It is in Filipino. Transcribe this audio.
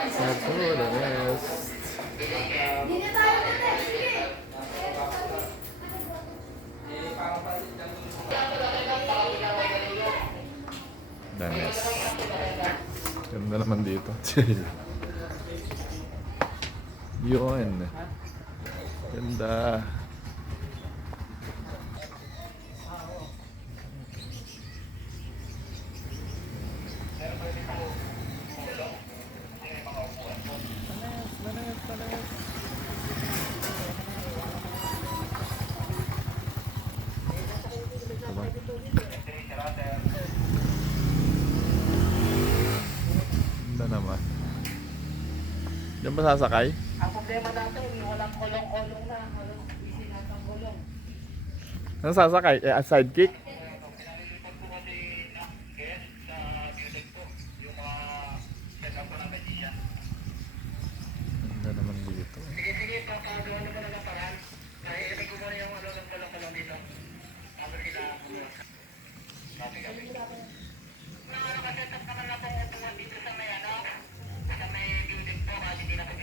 Ito, the rest. The rest. Ganda naman dito. Yun. Ganda. Ganda naman. Diyan ba sasakay? Ang problema dati, walang kulong-kulong na. Walang busy na ang kulong. Ano sasakay? Sidekick? Pinalilipat ko kasi ng guest sa music ko. Yung mga setup ko ng kanya. Ganda naman dito. Sige, papagawa naman ng paraan. Kaya ibig ko muna yung ng kulong-kulong dito. Tapos kita. Kasi